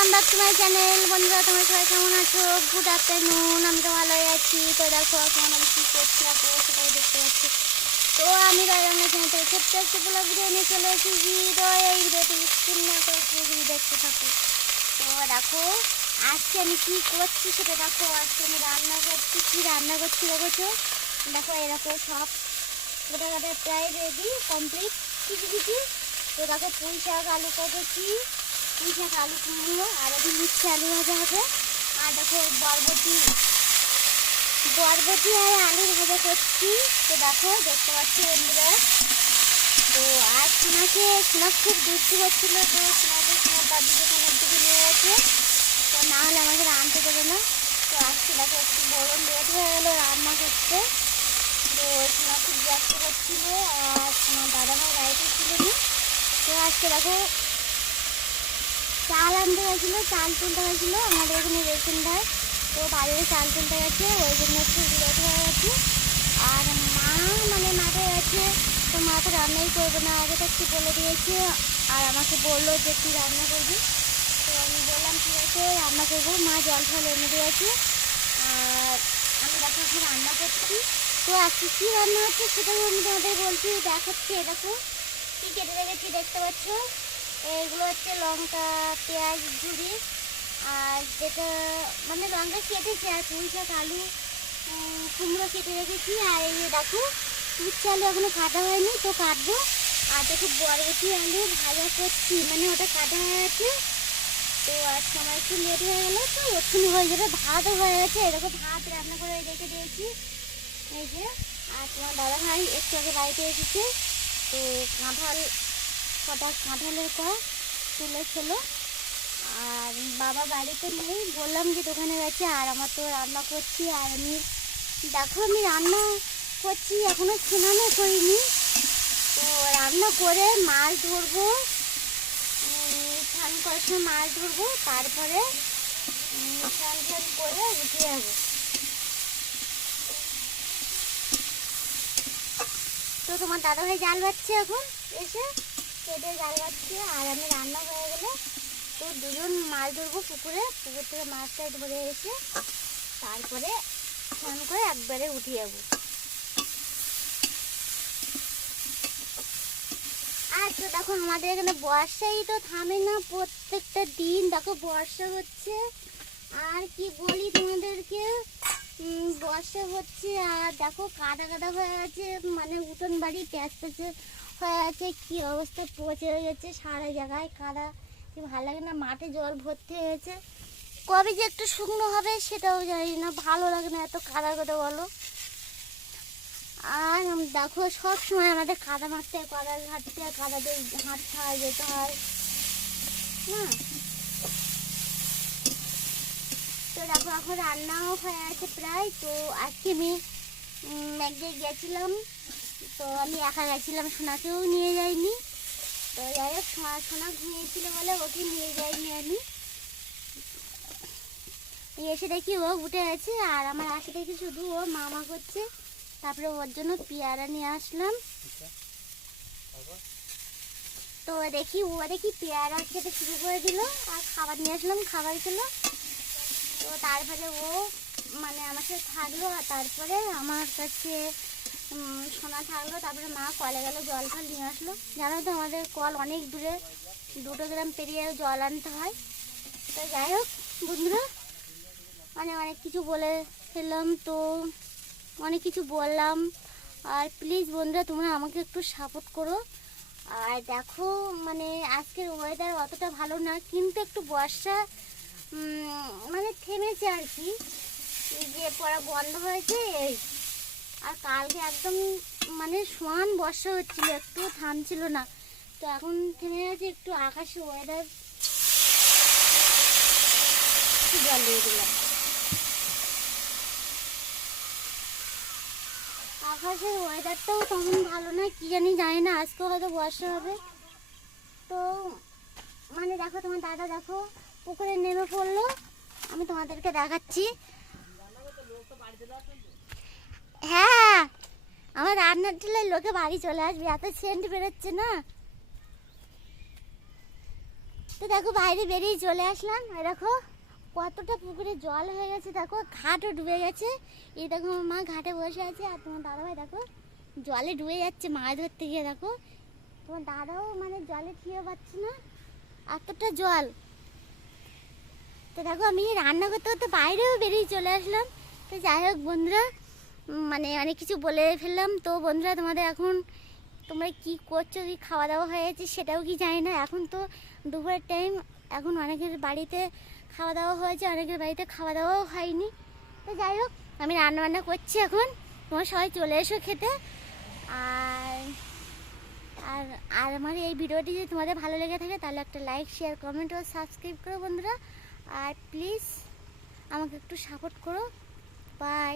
Welcome back to my channel. বন্ধুরা তোমরা সবাই কেমন আছো? Good afternoon. আমি তো ভালোই আছি। তো দেখো এখন আমি কী করছি আপু সেটাই দেখতে পাচ্ছি। তো আমি রান্না চ্যানেল থেকে ছোট্ট একটু ব্লগ ভিডিও নিয়ে চলে এসেছি। তো এই ভিডিওটি স্কিপ না করে পুরো দেখতে থাকো। তো দেখো আজকে আমি কী করছি সেটা দেখো। আজকে আমি রান্না করছি, কী রান্না করছি দেখো। দেখো এরকম সব গোটা গোটা প্রায় রেডি কমপ্লিট কিছু কিছু। তো দেখো পুঁই শাক আলু কেটেছি, পুঁই শাক আলু কুমড়ো আর একটু মিষ্টি আলু ভাজা হবে। আর দেখো বরবটি আর আলুর ভাজা করছি। তো দেখো দেখতে পাচ্ছি বন্ধুরা। তো আর সোনা খুব দুষ্টু করছিল। তো সোনার দাদি দোকানের দিকে নিয়ে গেছে। তো না হলে আমাকে আনতে দেবে না। তো আজকে দেখো একটু বড় লেট হয়ে গেলো রান্না করতে। তো সোনা খুব ব্যস্ত করছিল আর তোমার দাদাভাই বাড়িতে ছিল না। তো আজকে দেখো চাল আনতে গেছিলো, চাল তুলতে গেছিলো আমাদের এখানে রেশন দেয়। তো বাড়িতে চাল তুলতে গেছে, ওই জন্য একটু লেট হয়ে গেছে। আর মা মাঠে গেছে। তো মা তো রান্নাই করবে না, আগে তো একটু বলে দিয়েছে। আর আমাকে বললো যে তুই রান্না করবি। তো আমি বললাম ঠিক আছে রান্না করবো। মা জল ফল এনে দিয়েছে আর আমি দেখো এখন রান্না করছি। তো আজকে কী রান্না হচ্ছে সেটাও আমি তোমাদের বলছি, দেখাচ্ছি। এরকম কী কেটে রেখেছি দেখতে পাচ্ছ। এইগুলো হচ্ছে লঙ্কা, পেঁয়াজ ঝুড়ি আর যেটা মানে লঙ্কা কেটেছি আর পুঁই শাক আলু কুমড়ো কেটে রেখেছি। আর এই দেখো উচ্ছে আলু এখনো কাটা হয়নি, তো কাটবো। আর দেখো বরবটি আলু ভাজা করছি, মানে ওটা কাটা হয়ে গেছে। তো আর সময় একটু লেট হয়ে গেলো, তো এক্ষুনি হয়ে যাবে। ভাতও হয়ে গেছে, এরকম ভাত রান্না করে রেখে দিয়েছি এই যে। আর তোমার দাদা ভাই একটু আগে বাড়িতে এসেছে। তো কাঁঠালের কড়া তুলেছিল। আর বাবা বাড়িতে নেই, বললাম যে দোকানে গেছে। আর আমার তো রান্না করছি। আর আমি দেখো আমি রান্না করছি, এখনো স্নানও করিনি। তো রান্না করে মাছ ধরবো, স্নান করার সময় মাছ ধরবো, তারপরে স্নান করে উঠে যাবো। তো তোমার দাদাভাই জাল বাচ্ছে এখন এসে, কেটে জাল বাচ্ছে। আর আমি রান্না হয়ে গেলে তো দুজন মাছ ধরবো পুকুর থেকে মাছটা ধরে এসে তারপরে স্নান করে একবারে উঠে যাবো। আর তো দেখো আমাদের এখানে বর্ষাই তো থামে না, প্রত্যেকটা দিন দেখো বর্ষা হচ্ছে। আর কি বলি তোমাদেরকে, বর্ষা হচ্ছে আর দেখো কাদা কাদা হয়ে গেছে, মানে উঠোন বাড়ি প্যাঁচ প্যাঁচে হয়ে গেছে। কি অবস্থা, পচে গেছে সারা জায়গায় কাদা। কি ভালো লাগে না, মাঠে জল ভর্তি হয়ে গেছে। কবে যে একটু শুকনো হবে সেটাও জানি না, ভালো লাগে না এত কাদা কাদা বলো। আর দেখো সব সময় আমাদের কাদা মারতে হয়, কাদা ঘাটতে হয়, কাদাতে হাঁটতে হয়, যেতে হয় না। তো দেখো এখন রান্নাও হয়ে আছে প্রায়। তো আজকে আমি একদিকে গেছিলাম, তো আমি একা গেছিলাম, সোনাকেও নিয়ে যাইনি। তো যাই হোক সোনা ঘুমিয়েছিল বলে ওকে নিয়ে যাইনি আমি। এসে দেখি ও উঠে গেছে আর আমার আসে দেখি শুধু ও মামা করছে। তারপরে ওর জন্য পেয়ারা নিয়ে আসলাম। তো দেখি পেয়ারা খেতে শুরু করে দিল আর খাবার নিয়ে আসলাম, খাবার খেলো। তো তারপরে ও মানে আমার সাথে থাকলো। আর তারপরে আমার কাছে সোনা থাকলো। তারপরে মা কলে গেল জল ফল নিয়ে আসলো। জানো তো আমাদের কল অনেক দূরে, 2 গ্রাম পেরিয়ে জল আনতে হয়। তো যাই হোক বন্ধুরা, অনেক কিছু বলে ফেললাম, তো অনেক কিছু বললাম। আর প্লিজ বন্ধুরা তোমরা আমাকে একটু সাপোর্ট করো। আর দেখো মানে আজকের ওয়েদার অতটা ভালো না, কিন্তু একটু বর্ষা মানে থেমেছে আর কি, যে পড়া বন্ধ হয়েছে এই। আর কালকে একদম মানে সমান বর্ষা হচ্ছিল, একটু থামছিল না। তো এখন থেমে গেছে, একটু আকাশে ওয়েদার জল দিয়ে দিলাম। আকাশের ওয়েদারটাও তেমন ভালো না, কি জানি না আজকে হয়তো বর্ষা হবে। তো মানে দেখো তোমার দাদা দেখো পুকুরে নেমে পড়লো, আমি তোমাদেরকে দেখাচ্ছি। হ্যাঁ আমার রান্নার ঢেলে লোকে বাড়ি চলে আসবে, এত সেন্ট বেরোচ্ছে না। তো দেখো বাইরে বেরিয়ে চলে আসলাম, এই দেখো কতটা পুকুরে জল হয়ে গেছে, দেখো ঘাটও ডুবে গেছে। এই দেখো আমার মা ঘাটে বসে আছে, আর তোমার দাদাভাই দেখো জলে ডুবে যাচ্ছে মাছ ধরতে গিয়ে। দেখো তোমার দাদাও মানে জলে ঠিয়ে পাচ্ছে না, এতটা জল। তো দেখো আমি রান্না করতে করতে বাইরেও বেরিয়ে চলে আসলাম। তো যাই হোক বন্ধুরা, মানে অনেক কিছু বলে ফেললাম। তো বন্ধুরা তোমাদের এখন তোমরা কি করছো, কি খাওয়া দাওয়া হয়ে গেছে সেটাও কি জানি না। এখন তো দুপুরের টাইম, এখন অনেকের বাড়িতে খাওয়া দাওয়া হয়েছে, অনেকের বাড়িতে খাওয়া দাওয়াও হয়নি। তো যাই হোক আমি রান্না বান্না করছি এখন, তোমরা সবাই চলে এসো খেতে। আর আর আর আমার এই ভিডিওটি যদি তোমাদের ভালো লেগে থাকে তাহলে একটা লাইক, শেয়ার, কমেন্ট ও সাবস্ক্রাইব করো বন্ধুরা। আর প্লিজ আমাকে একটু সাপোর্ট করো। বাই।